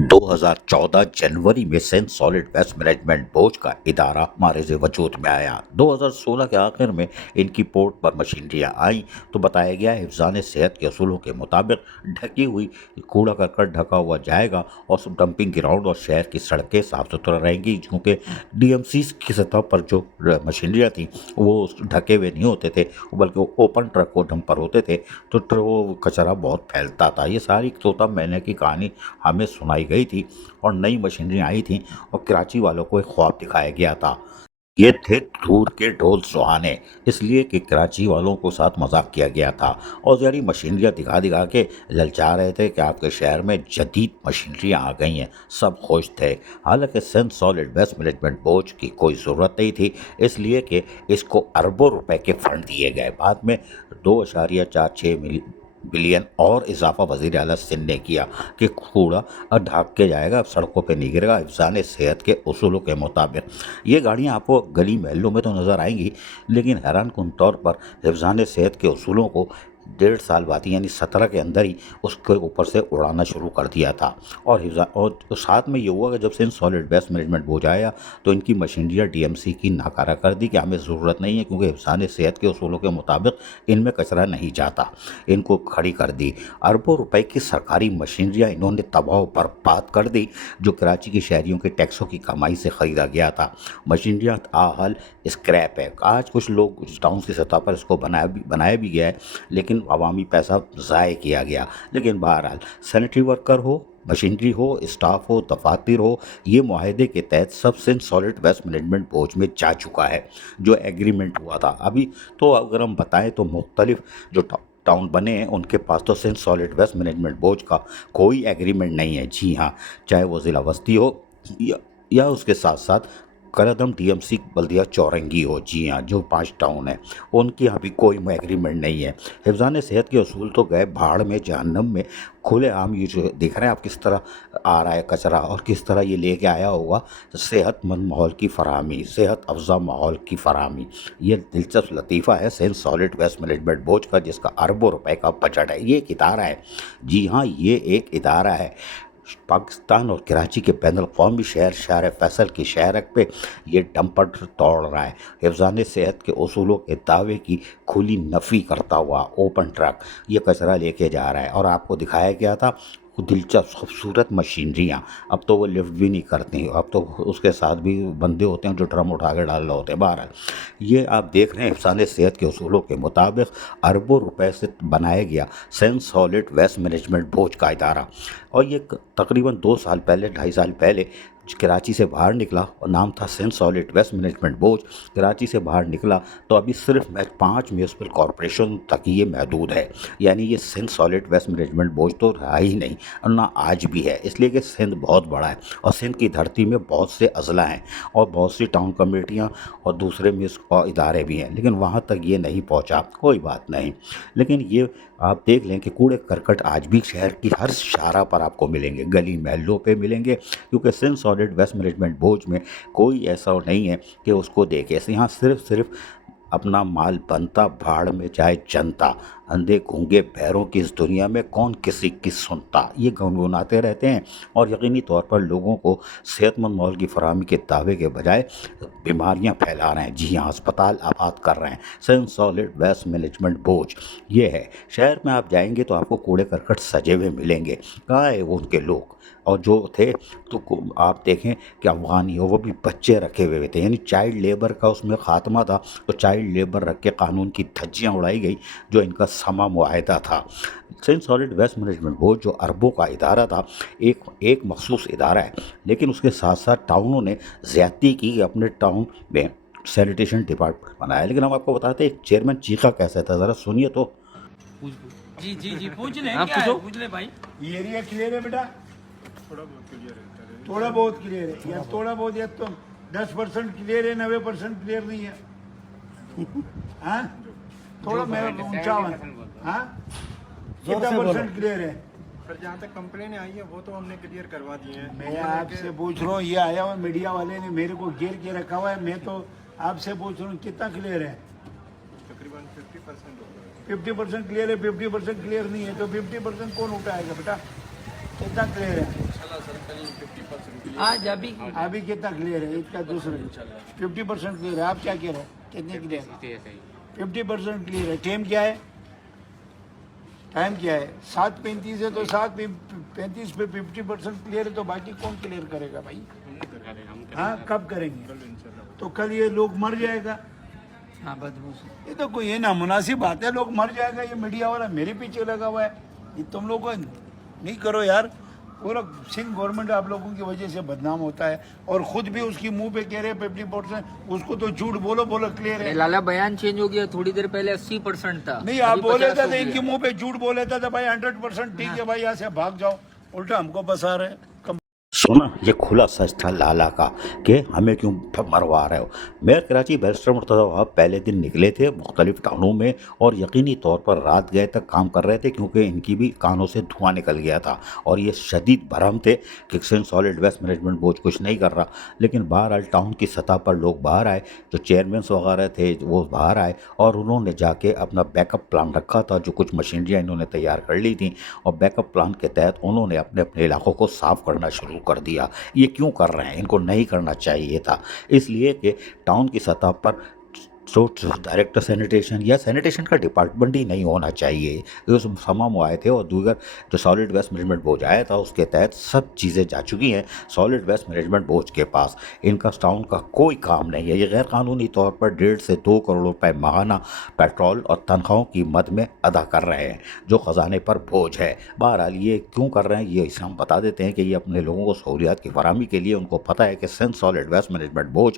2014 जनवरी में Sindh solid waste management board का इदारा मारिज़ वजूद में आया। 2016 के आखिर में इनकी पोर्ट पर मशीनरियाँ आईं तो बताया गया हिफ्ज़ान सेहत के असूलों के मुताबिक ढकी हुई कूड़ा करकट ढका हुआ जाएगा और डंपिंग ग्राउंड और शहर की सड़कें साफ सुथरा रहेंगी, क्योंकि डीएमसी की सतह पर जो मशीनरियाँ थी वो ढके हुए नहीं होते थे, बल्कि वो ओपन ट्रक और डंपर होते थे, तो वो कचरा बहुत फैलता था। ये सारी 14 महीने की कहानी हमें सुनाई गई थी और नई मशीनरी आई थी और कराची वालों को एक ख्वाब दिखाया गया था। ये थे धूल के ढोल सुहाने, इसलिए कि कराची वालों को साथ मजाक किया गया था और जरी मशीनरियाँ दिखा दिखा के ललचा रहे थे कि आपके शहर में जदीद मशीनरियाँ आ गई हैं। सब खुश थे। हालांकि Sindh solid waste management board की कोई ज़रूरत नहीं थी, इसलिए कि इसको अरबों रुपए के फंड दिए गए। बाद में 2.46 बिलियन और इजाफा वज़ीर आला सिंध ने किया कि कूड़ा ढाक के जाएगा, सड़कों पे नहीं गिरेगा हिफ्ज़ान सेहत के उसूलों के मुताबिक। ये गाड़ियाँ आपको गली महलों में तो नज़र आएंगी, लेकिन हैरान कुन तौर पर हिफ्ज़ान सेहत के उसूलों को 1.5 साल बाद यानी 17 के अंदर ही उसके ऊपर से उड़ाना शुरू कर दिया था। और साथ में ये हुआ कि जब से सॉलिड वेस्ट मैनेजमेंट बोर्ड आया तो इनकी मशीनरियाँ डीएमसी की नाकारा कर दी कि हमें ज़रूरत नहीं है, क्योंकि हिफ्ज़ान सेहत के उसूलों के मुताबिक इनमें कचरा नहीं जाता। इनको खड़ी कर दी। अरबों रुपए की सरकारी मशीनरियाँ इन्होंने तबाह बर्बाद कर दी, जो कराची के शहरियों के टैक्सों की कमाई से ख़रीदा गया था। मशीनरियाँ ताहाल स्क्रैप है। आज कुछ लोग टाउन की सतह पर इसको बनाया भी गया है, लेकिन अवामी पैसा ज़ाय किया गया। लेकिन बहरहाल सैनिटरी वर्कर हो, मशीनरी हो, स्टाफ हो, दफातर हो, ये माहदे के तहत सब Sindh solid waste management board में जा चुका है, जो एग्रीमेंट हुआ था। अभी तो अगर हम बताएं तो मुख्तलिफ जो टाउन बने हैं उनके पास तो Sindh solid waste management board का कोई एग्रीमेंट नहीं है। जी हाँ, चाहे वो ज़िला वस्ती हो या उसके साथ साथ करदम डीएमसी बल्दिया चौरंगी हो। जी हाँ, जो 5 टाउन हैं उनकी यहाँ भी कोई एग्रीमेंट नहीं है। हिफ्ज़ान सेहत के असूल तो गए भाड़ में, जहन्नम में। खुले आम ये जो देख रहे हैं आप किस तरह आ रहा है कचरा और किस तरह ये लेके आया होगा सेहतमंद माहौल की फराहमी, सेहत अफजा माहौल की फराहमी। ये दिलचस्प लतीफ़ा है Sindh solid waste management board का, जिसका अरबों रुपए का बजट है। ये एक इदारा है। जी हाँ, ये एक इदारा है। पाकिस्तान और कराची के बैनुल अक़वामी शहर फैसल की शहरक पे ये डंपर तोड़ रहा है। हिफ्ज़ान सेहत के उसूलों के दावे की खुली नफ़ी करता हुआ ओपन ट्रक ये कचरा लेके जा रहा है। और आपको दिखाया गया था दिलचस्प खूबसूरत मशीनरियाँ। अब तो वो लिफ्ट भी नहीं करती, अब तो उसके साथ भी बंदे होते हैं जो ड्रम उठा के डाल रहे होते हैं। बहरहाल ये आप देख रहे हैं हिफ्ज़ान सेहत के उसूलों के मुताबिक अरबों रुपए से बनाया गया Sindh solid waste management board का इदारा। और ये तकरीबन 2 साल पहले, 2.5 साल पहले कराची से बाहर निकला और नाम था Sindh solid waste management board. Karachi से बाहर निकला तो अभी सिर्फ 5 म्यूनसिपल कॉरपोरेशन तक ये महदूद है। यानी ये Sindh solid waste management board तो रहा ही नहीं और ना आज भी है, इसलिए कि सिंध बहुत बड़ा है और सिंध की धरती में बहुत से अजला हैं और बहुत सी टाउन कमेटियाँ और दूसरे और इदारे भी हैं, लेकिन वहाँ तक ये नहीं पहुँचा। कोई बात नहीं, लेकिन ये आप देख लें कि कूड़े करकट आज भी शहर की हर शारा पर आपको मिलेंगे, गली महलों पे मिलेंगे, क्योंकि Sindh solid waste management board में कोई ऐसा नहीं है कि उसको देखे। यहाँ सिर्फ अपना माल बनता, भाड़ में जाए जनता। अंधे गूंगे बहरों की इस दुनिया में कौन किसी की सुनता, ये गुनगुनाते रहते हैं और यकीनी तौर पर लोगों को सेहतमंद माहौल की फराहमी के दावे के बजाय बीमारियां फैला रहे हैं। जी हाँ, अस्पताल आबाद कर रहे हैं। Sindh solid waste management board ये है। शहर में आप जाएंगे तो आपको कूड़े करकट सजे हुए मिलेंगे। कहाँ है वो उनके लोग? और जो थे तो आप देखें कि अफगानी हो, वो भी बच्चे रखे हुए थे, यानी चाइल्ड लेबर का उसमें ख़ात्मा था। तो चाइल्ड लेबर रख के कानून की धज्जियाँ उड़ाई गई, जो इनका समा मुआहदा था। Sindh solid waste management board जो अरबों का इदारा था, एक मखसूस इदारा है, लेकिन उसके साथ साथ टाउनों ने ज़्यादती की, अपने टाउन में सैनिटेशन डिपार्टमेंट बनाया। लेकिन हम आपको बताते हैं चेयरमैन चीखा कैसा था, ज़रा सुनिए तो। जी जी जी, पूछ ले, आप क्या है? पूछो। पूछ ले भाई। ये एरिया क्लियर है बेटा? थोड़ा बहुत क्लियर है या थोड़ा बहुत, या तो 10% क्लियर है, 90% क्लियर नहीं है। हाँ, थोड़ा मैं ऊंचा हूँ। हाँ, कितना परसेंट क्लियर है? पर जहाँ तक कंप्लेन आई है वो तो हमने क्लियर करवा दिए हैं। मैं आपसे पूछ रहा हूँ, ये आया हुआ मीडिया वाले ने मेरे को घेर के रखा हुआ है, मैं तो आपसे पूछ रहा हूँ कितना क्लियर है? तकरीबन 50% हो गया। 50% क्लियर है, 50% क्लियर नहीं है, तो 50% कौन उठाएगा बेटा? कितना क्लियर है? आज अभी अभी कितना क्लियर है इसका दूसरा 50% क्लियर है। आप क्या कह रहे हैं, कितने क्लियर है? 50% क्लियर है। टाइम क्या है? टाइम क्या है? 7:35 है, तो 7:35 पे 50% क्लियर है, तो बाकी कौन क्लियर करेगा भाई? हाँ, कब करेंगे? तो कल ये लोग मर जाएगा। हाँ बदबू से ये तो कोई ये नामुनासिब बात है, लोग मर जाएगा, ये मीडिया वाला मेरे पीछे लगा हुआ है। ये तुम लोग को नहीं करो यार। पूरा सिंध गवर्नमेंट आप लोगों की वजह से बदनाम होता है, और खुद भी उसकी मुंह पे कह रहे हैं 50%। उसको तो झूठ बोलो क्लियर है। लाला बयान चेंज हो गया, थोड़ी देर पहले 80% था। नहीं, आप अभी बोले 50 हो थे इनके गया। मुंह पे झूठ बोले थे भाई 100% ठीक है भाई, यहाँ से भाग जाओ। उल्टा हमको बसा रहे हैं। सुना, ये खुला सच था लाला का कि हमें क्यों मरवा रहे हो। मेयर कराची बैरिस्टर मुर्तज़ा वहाब पहले दिन निकले थे मुख्तलिफ थानों में, और यकीनी तौर पर रात गए तक काम कर रहे थे, क्योंकि इनकी भी कानों से धुआं निकल गया था और ये शदीद भरम थे कि Sindh solid waste management board कुछ नहीं कर रहा। लेकिन बहरहाल टाउन की सतह पर लोग बाहर आए, जो चेयरमैन वगैरह थे वो बाहर आए, और उन्होंने जाके अपना बैकअप प्लान रखा था। जो कुछ मशीनरियाँ इन्होंने तैयार कर ली थी, और बैकअप प्लान के तहत उन्होंने अपने अपने इलाकों को साफ़ करना शुरू कर दिया। ये क्यों कर रहे हैं? इनको नहीं करना चाहिए था, इसलिए कि टाउन की सतह पर जो डायरेक्टर सैनिटेशन या सैनिटेशन का डिपार्टमेंट ही नहीं होना चाहिए। ये तमाम आए थे, और दूसर जो सॉलिड वेस्ट मैनेजमेंट बोर्ड आया था उसके तहत सब चीज़ें जा चुकी हैं सॉलिड वेस्ट मैनेजमेंट बोर्ड के पास। इनका टाउन का कोई काम नहीं है। ये गैर कानूनी तौर पर 1.5 से 2 करोड़ रुपए माहाना पेट्रोल और तनख्वाहों की मद में अदा कर रहे हैं, जो ख़जाने पर बोझ है। बहरहाल ये क्यों कर रहे हैं ये इसे हम बता देते हैं कि ये अपने लोगों को सहूलियात की फराहमी के लिए, उनको पता है कि Sindh solid waste management board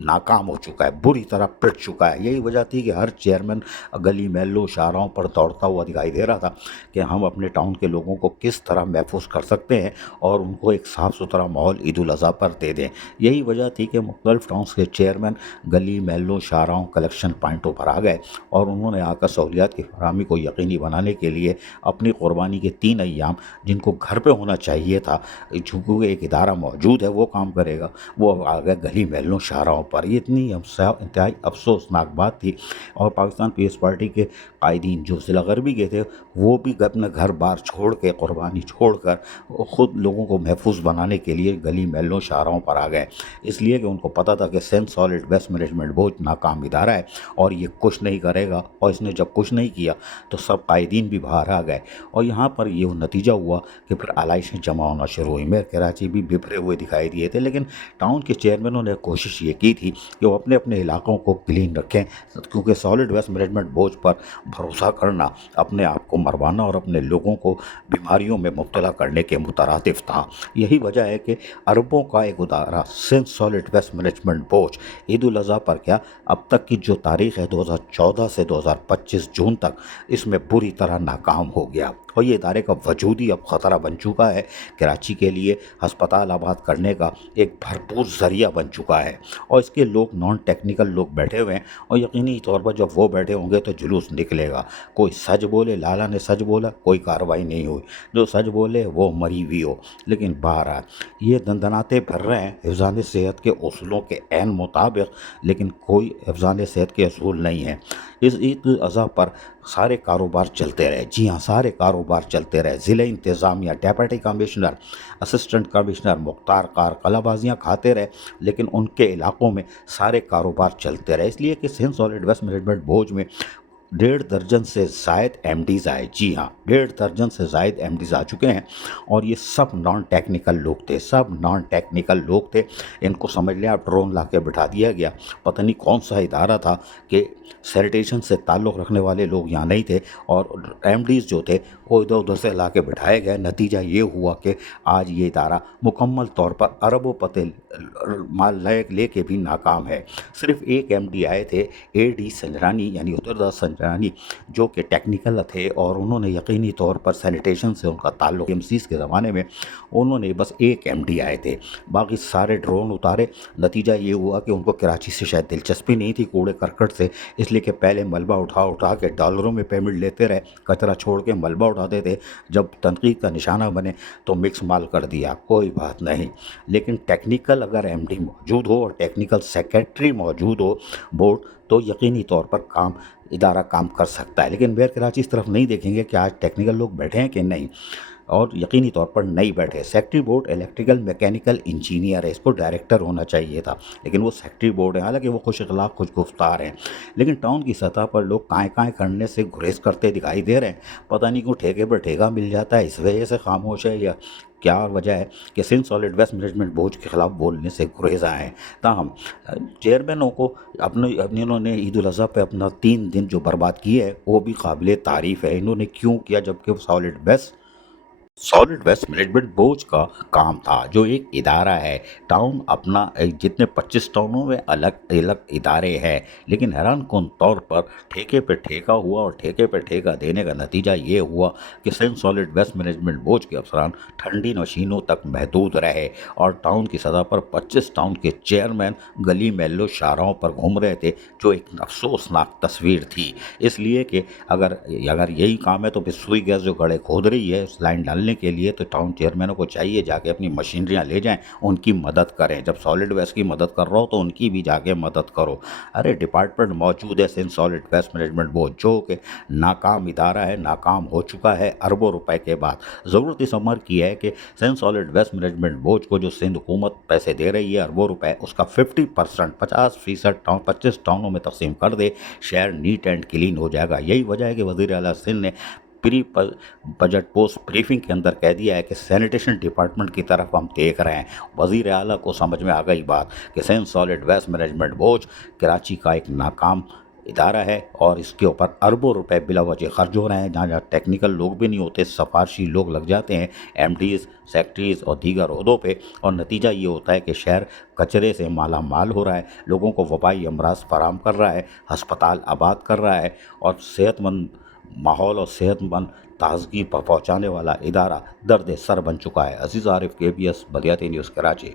नाकाम हो चुका है, बुरी तरह पिट चुका है। यही वजह थी कि हर चेयरमैन गली महलों शाहराहों पर दौड़ता हुआ दिखाई दे रहा था कि हम अपने टाउन के लोगों को किस तरह महफूज कर सकते हैं और उनको एक साफ़ सुथरा माहौल ईद उल अज़हा पर दे दें। यही वजह थी कि मुख्तलिफ टाउन्स के चेयरमैन गली महलों शाहराहों कलेक्शन पॉइंटों पर आ गए, और उन्होंने आकर सहूलियात की फराहमी को यकीनी बनाने के लिए अपनी कुर्बानी के 3 अय्याम जिनको घर पर होना चाहिए था, चूँकि एक इदारा मौजूद है वो काम करेगा, वो आ गए गली महलों शाहराहों पर। ये इतनी इंतहाई अफसोसनाक बात थी। और पाकिस्तान पीपल्स पार्टी के कायदीन जो ज़िला गरबी गए थे, वो भी अपना घर बार छोड़ के, कुर्बानी छोड़ कर ख़ुद लोगों को महफूज बनाने के लिए गली महलों शाहराहों पर आ गए, इसलिए कि उनको पता था कि Sindh solid waste management board नाकाम इदारा है और ये कुछ नहीं करेगा। और इसने जब कुछ नहीं किया तो सब कायदीन भी बाहर आ गए, और यहाँ पर ये नतीजा हुआ कि फिर आलाइशें जमा होना शुरू हुई। मेयर कराची भी बिखरे हुए दिखाई दिए थे, लेकिन टाउन के चेयरमैनों ने कोशिश ये की थी कि वो अपने अपने इलाकों को क्लीन रखें, क्योंकि सॉलिड वेस्ट मैनेजमेंट बोझ पर भरोसा करना अपने आप को मरवाना और अपने लोगों को बीमारियों में मुब्तला करने के मुतरादिफ था। यही वजह है कि अरबों का एक इदारा Sindh solid waste management board Eid ul Azha पर क्या, अब तक की जो तारीख़ है 2014 से 2025 जून तक, इसमें बुरी तरह नाकाम हो गया, और ये इदारे का वजूद ही अब ख़तरा बन चुका है। कराची के लिए हस्पताल आबाद करने का एक भरपूर ज़रिया बन चुका है, और इसके लोग नॉन टेक्निकल लोग बैठे हुए हैं, और यकीनी तौर पर जब वो बैठे होंगे तो जुलूस निकलेगा। कोई सच बोले, लाला ने सच बोला, कोई कार्रवाई नहीं हुई, जो सच बोले वो मरी हुई हो। लेकिन बहरहाल ये दंदनाते भर रहे हैं हिफ़्ज़ान सेहत के उसूलों के ऐन मुताबिक, लेकिन कोई हिफ़्ज़ान सेहत के असूल नहीं है। इस ईद उल अज़हा पर सारे कारोबार चलते रहे, जी हाँ सारे कारोबार चलते रहे। ज़िले इंतज़ामिया, डेप्यूटी कमिश्नर, असिस्टेंट कमिश्नर मुख्तार कार कलाबाजियाँ खाते रहे, लेकिन उनके इलाकों में सारे कारोबार चलते रहे, इसलिए कि Sindh solid waste management board में 1.5 दर्जन से ज़ायद MDs आए। जी हाँ, 1.5 दर्जन से ज़ायद MDs आ चुके हैं, और ये सब नॉन टेक्निकल लोग थे, सब नॉन टेक्निकल लोग थे। इनको समझ लिया ड्रोन ला के बिठा दिया गया। पता नहीं कौन सा इदारा था कि सैनिटेशन से ताल्लुक़ रखने वाले लोग यहाँ नहीं थे, और MDs जो थे वो इधर उधर से ला के बिठाए गए। नतीजा ये हुआ कि आज ये इदारा मुकम्मल तौर पर अरबों पते माल ले के भी नाकाम है। सिर्फ एक MD आए थे, AD संजरानी यानी उत्तरदास संजरानी, जो कि टेक्निकल थे, और उन्होंने यकीनी तौर पर सैनिटेशन से उनका ताल्लुक़, MCs के ज़माने में उन्होंने बस एक MD आए थे, बाकी सारे ड्रोन उतारे। नतीजा ये हुआ कि उनको कराची से शायद दिलचस्पी नहीं थी कूड़े करकट से, इसलिए कि पहले मलबा उठा उठा के डॉलरों में पेमेंट लेते रहे, कचरा छोड़ के मलबा उठाते थे, जब तनकीद का निशाना बने तो मिक्स माल कर दिया। कोई बात नहीं, लेकिन टेक्निकल अगर MD मौजूद हो और टेक्निकल सेक्रेटरी मौजूद हो बोर्ड, तो यकीनी तौर पर इदारा काम कर सकता है। लेकिन मेयर कराची इस तरफ नहीं देखेंगे कि आज टेक्निकल लोग बैठे हैं कि नहीं। اور یقینی طور پر نہیں بیٹھے. Secretary board electrical mechanical engineer ہے, اس کو ڈائریکٹر ہونا چاہیے تھا, لیکن وہ سیکٹری بورڈ ہے. حالانکہ وہ خوش اخلاق خوش گفتار ہیں, لیکن ٹاؤن کی سطح پر لوگ کائیں کائیں کرنے سے گریز کرتے دکھائی دے رہے ہیں. پتہ نہیں کیوں ٹھیکے پر ٹھیکہ مل جاتا ہے, اس وجہ سے خاموش ہے یا کیا وجہ ہے کہ Sindh solid waste management board کے خلاف بولنے سے گریز آئے ہیں. تاہم چیئرمینوں کو انہوں نے عید الاضحیٰ پہ اپنا 3 دن جو برباد کیے ہے وہ بھی قابل تعریف ہے. انہوں نے کیوں کیا جبکہ سالڈ ویسٹ مینجمنٹ بورڈ کا کام تھا, جو ایک ادارہ ہے. ٹاؤن اپنا جتنے 25 ٹاؤنوں میں الگ الگ ادارے ہیں, لیکن حیران کن طور پر ٹھیکے پہ ٹھیکہ ہوا, اور ٹھیکے پہ ٹھیکہ دینے کا نتیجہ یہ ہوا کہ Sindh solid waste management board کے افسران ٹھنڈی نشینوں تک محدود رہے, اور ٹاؤن کی سطح پر 25 ٹاؤن کے چیئرمین گلی محلوں شاہراہوں پر گھوم رہے تھے, جو ایک افسوسناک تصویر تھی. اس لیے کہ اگر یہی کام ہے تو پھر سوئی گیس جو گڑھے کھود رہی ہے لائن ڈالنے کے لیے, تو ٹاؤن چیئرمینوں کو چاہیے جا کے اپنی مشینریاں لے جائیں, ان کی مدد کریں. جب سالڈ ویسٹ کی مدد کر رہا ہو تو ان کی بھی جا کے مدد کرو. ارے ڈپارٹمنٹ موجود ہے Sindh solid waste management board, جو کہ ناکام ادارہ ہے, ناکام ہو چکا ہے اربوں روپے کے بعد. ضرورت اس امر کی ہے کہ Sindh solid waste management board کو جو سندھ حکومت پیسے دے رہی ہے اربوں روپے, اس کا 50% 50% 25 ٹاؤنوں میں تقسیم کر دے. شہر نیٹ اینڈ کلین ہو جائے گا. یہی وجہ ہے کہ وزیر اعلیٰ سندھ نے پری بجٹ پوسٹ بریفنگ کے اندر کہہ دیا ہے کہ سینیٹیشن ڈپارٹمنٹ کی طرف ہم دیکھ رہے ہیں. وزیر اعلیٰ کو سمجھ میں آ گئی بات کہ Sindh solid waste management board Karachi کا ایک ناکام ادارہ ہے, اور اس کے اوپر اربوں روپے بلا وجہ خرچ ہو رہے ہیں. جہاں ٹیکنیکل لوگ بھی نہیں ہوتے, سفارشی لوگ لگ جاتے ہیں ایم ڈیز, سیکٹریز اور دیگر عہدوں پہ, اور نتیجہ یہ ہوتا ہے کہ شہر کچرے سے مالا مال ہو رہا ہے, لوگوں کو وبائی امراض فراہم کر رہا ہے, ہسپتال آباد کر رہا ہے, اور صحت مند ماحول اور صحت مند تازگی پہنچانے والا ادارہ درد سر بن چکا ہے. عزیز عارف, KBS بلیاتی نیوز کراچی.